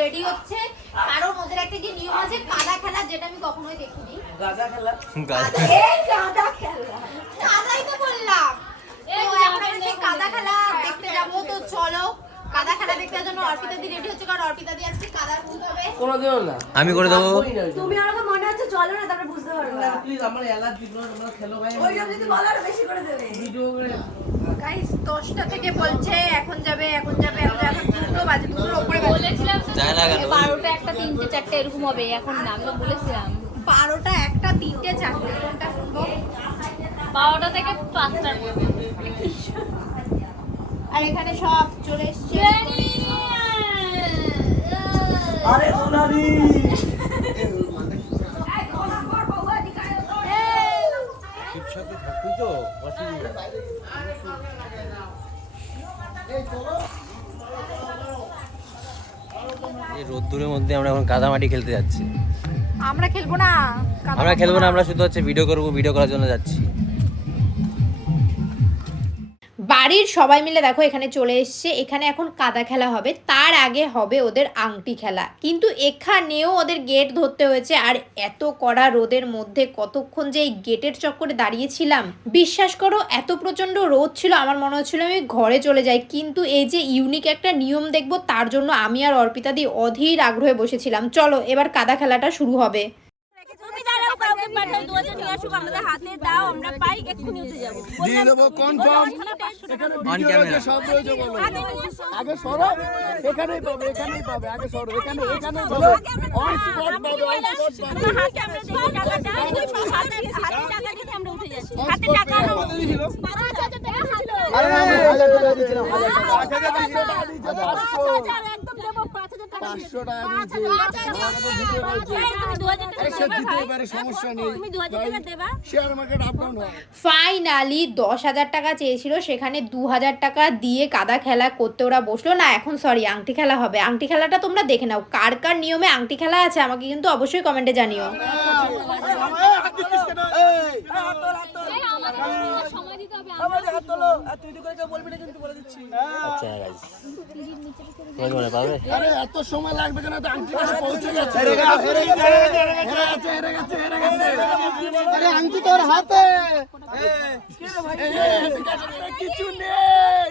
Ready হচ্ছে। কারণ ওদের একটা কি নিয়ম আছে কাদা খেলা যেটা আমি কখনোই দেখিনি। গাজা খেলা। খেলা। কাদাই তো বললাম। কাদা খেলা দেখতে যাব। তো চলো কাদা খেলা দেখতে জন্য অর্পিতা দি রেডি হচ্ছে কারণ অর্পিতা দি আজকে কাদার ভূত হবে। কোনোদিনও না। আমি করে দেবো। তুমি আমাকে মনে হচ্ছে চলো না তারপরে বুঝতে পারবে। প্লিজ আমার অ্যালার্জি গুলো তোমরা খেলো ভাই। ওইটা যদি বলো আরও বেশি করে দেবে। ভিডিও করে গাইস দশটা থেকে বলছে এখন যাবে এখন যাবে এখন যাবে, এখন দুটো বাজে দুটোর বাজে। বলেছিলাম। বারোটা একটা তিনটে চারটে এরকম হবে এখন না আমি বলেছিলাম। বারোটা একটা তিনটে চারটে কোনটা? শুনব বারোটা থেকে পাঁচটার মধ্যে আর এখানে সব চলে এসছে। আরে সোনারি এই রোদ্দুরের মধ্যে আমরা এখন কাদামাটি খেলতে যাচ্ছি। আমরা খেলব না। আমরা খেলব না আমরা শুধু হচ্ছে ভিডিও করব ভিডিও করার জন্য যাচ্ছি। বাড়ির সবাই মিলে দেখো এখানে চলে এসছে। এখানে এখন কাদা খেলা হবে। তার আগে হবে ওদের আংটি খেলা। কিন্তু এখানেও ওদের গেট ধরতে হয়েছে। আর এত কড়া রোদের মধ্যে কতক্ষণ যে এই গেটের চক্করে দাঁড়িয়েছিলাম। বিশ্বাস করো এত প্রচণ্ড রোদ ছিল। আমার মনে হচ্ছিল আমি ঘরে চলে যাই। কিন্তু এই যে ইউনিক একটা নিয়ম দেখব তার জন্য আমি আর অর্পিতা দি অধীর আগ্রহে বসেছিলাম। চলো এবার কাদা খেলাটা শুরু হবে। তুমি দাঁড়াও কাউকে পাঠাও দুজন নিয়ে আসুক। আমাদের হাতে দাও আমরা পাই এক্ষুনি উঠে যাব। দিয়ে দেবো কনফার্ম এখানে আগে সরো। এখানেই পাবে এখানেই পাবে আগে সরো এখানে এখানেই পাবে অন স্পট পাবে। অন স্পট পাবে আরে হাজার টাকা। দিয়েছিলাম হাজার টাকা পাঁচশো টাকা হয় ফাইনালি দশ হাজার টাকা চেয়েছিল সেখানে দু হাজার টাকা দিয়ে কাদা খেলা করতে ওরা বসল না এখন সরি আংটি খেলা হবে আংটি খেলাটা তোমরা দেখে নাও কার কার নিয়মে আংটি খেলা আছে আমাকে কিন্তু অবশ্যই কমেন্টে জানিও আচ্ছা মনে এত সময় লাগবে কেন পৌঁছে গেছে আংটি তোর হাতে কিছু নেই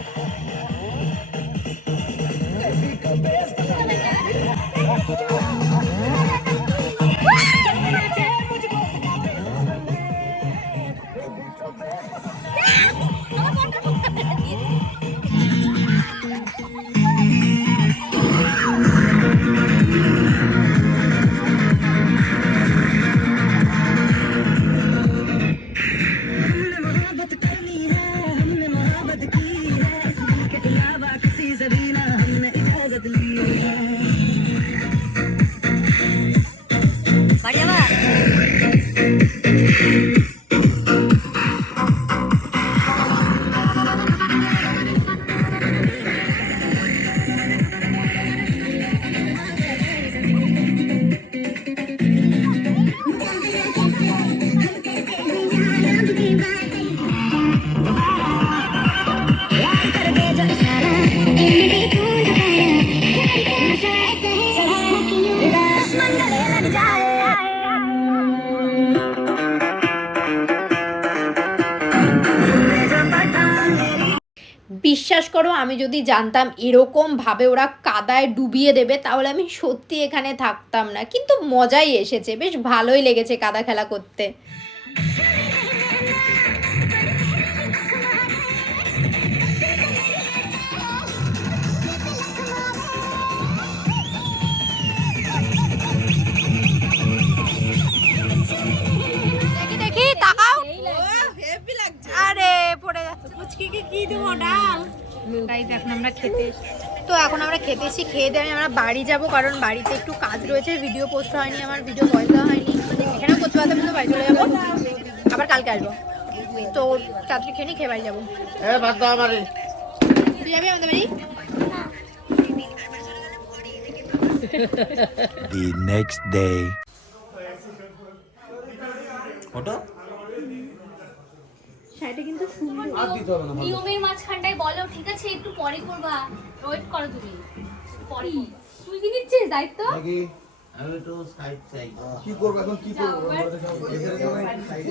আরে এই বিশ্বাস করো, আমি যদি জানতাম এরকমভাবে ওরা কাদায় ডুবিয়ে দেবে, তাহলে আমি সত্যি এখানে থাকতাম না। কিন্তু মজাই এসেছে, বেশ ভালোই লেগেছে কাদা খেলা করতে। আমরা খেতে তো এখন আমরা খেতে এসেছি খেয়ে দিয়ে আমি আমরা বাড়ি যাব কারণ বাড়িতে একটু কাজ রয়েছে ভিডিও পোস্ট হয়নি আমার ভিডিও দেওয়া হয়নি। এখানেও করতে পারতাম কিন্তু বাড়ি চলে যাব। আবার কালকে আসব। তো তাড়াতাড়ি খেয়ে নিই খেয়ে বাড়ি যাব। এ বাদ দাও আমারে। তুই যাবি আমাদের বাড়ি? The next day. ওটো নিয়মের মাঝখানটায় বলো ঠিক আছে? একটু পরে করবা ওয়েট করো তুমি পরে। তুই কি নিচ্ছিস দায়িত্ব? কি করব এখন কি করব?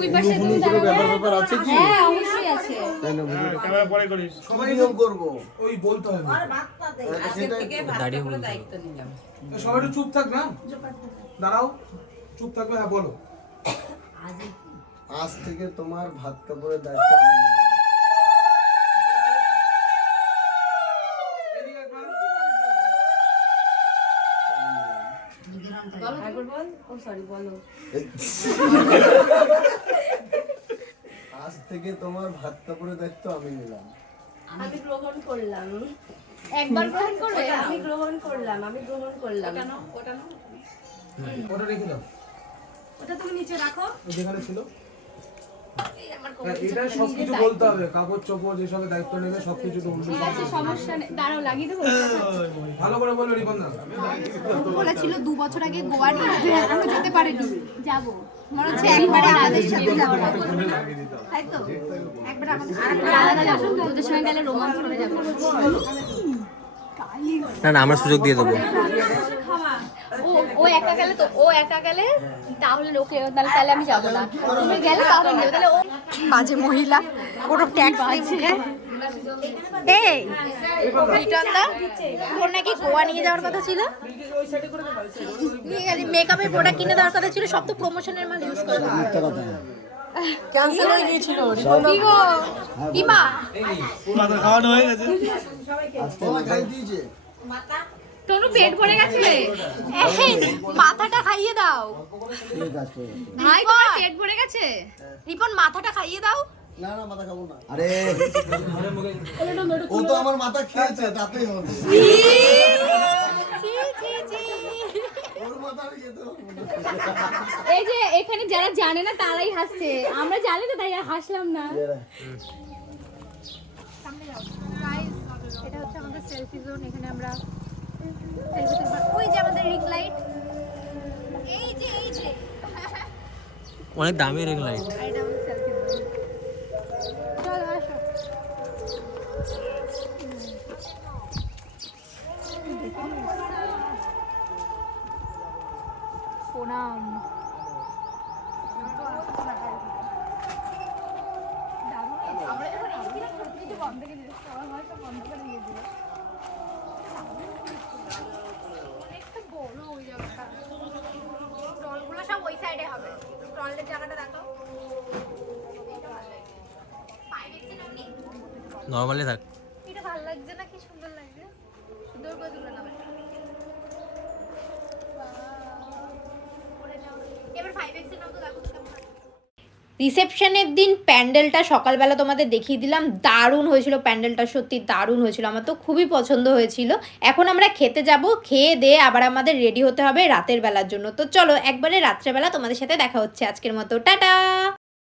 ওই পাশে তুমি দাঁড়াও ব্যাপার ব্যাপার আছে কি? হ্যাঁ অবশ্যই আছে। তাই না ভিডিওটা সবাই নিয়ম করব। ওই বলতে হবে সেটাই দাঁড়িয়ে বলতে সবাই একটু চুপ থাক না? দাঁড়াও। চুপ থাকবে হ্যাঁ বলো। আজ থেকে তোমার ভাত কাপড়ের দায়িত্ব আমি আজ থেকে তোমার ভাত কাপড়ের দায়িত্ব আমি নিলাম। আমি গ্রহণ করলাম। একবার গ্রহণ করবে আমি গ্রহণ করলাম আমি গ্রহণ করলাম। ওটা রেখে দাও। ওটা তুমি নিচে রাখো। যেখানে ছিল। হ্যাঁ, এটা সবকিছু বলতে হবে কাপড় চোপড় যেসব দায়িত্ব নেবে সবকিছু তো সমস্যা নেই দাঁড়াও লাগিয়ে দেবো। ভালো করে বলো রিপন বলেছিল দু বছর আগে গোয়া নিয়ে যেতে, এখনও যেতে পারেনি। যাব। মনে হচ্ছে একবারে আমাদের সাথে যাবে তাই তো? একবারে আমাদের সাথে দাদা যাব তোদের সঙ্গে গেলে রোমাঞ্চ করে যাব। না না আমরা সুযোগ দিয়ে দেবো। ও ও একা গেলে তো ও একা গেলে তাহলে ওকে তাহলে তাহলে আমি যাব না। তুমি গেলে তাহলে নিও তাহলে ও বাজে মহিলা কোনো ট্যাক্স নেই মুখে। এই দা তোর নাকি গোয়া নিয়ে যাওয়ার কথা ছিল? নিয়ে গেলি মেকআপের প্রোডাক্ট কিনে দেওয়ার কথা ছিল সব তো প্রমোশনের মাল ইউজ করে। ক্যান্সেল হয়ে গিয়েছিল কি গো? কি মা? তোমার খাই। দিয়েছে। তনু পেট ভরে গেছে। মাথাটা খাইয়ে দাও। ভাই তোমার পেট ভরে গেছে? রিপন মাথাটা খাইয়ে দাও। না না মাথা খাব না। আরে। ও তো আমার মাথা খেয়েছে তাতেই হবে। ওর মাথা আমি খেতে পারব না। এই যে এখানে যারা জানে না তারাই হাসছে। আমরা জানি তো তাই আর হাসলাম না। এটা হচ্ছে আমাদের সেলফি জোন এখানে আমরা। ওই যে আমাদের রিং লাইট এই যে এই যে। অনেক দামি রিং লাইট প্রণাম স্টলগুলো সব ওই সাইডে হবে স্টলের জায়গাটা দেখো নর্মালি থাক। এটা ভালো লাগছে না? কি সুন্দর লাগছে। সুন্দর করে তুলে এবার নাও তো দেখো রিসেপশনের দিন প্যান্ডেলটা সকালবেলা তোমাদের দেখিয়ে দিলাম। দারুণ হয়েছিল প্যান্ডেলটা সত্যি দারুণ হয়েছিল। আমার তো খুবই পছন্দ হয়েছিল। এখন আমরা খেতে যাব খেয়ে দিয়ে আবার আমাদের রেডি হতে হবে রাতের বেলার জন্য। তো চলো একবারে রাত্রেবেলা তোমাদের সাথে দেখা হচ্ছে আজকের মতো। টাটা!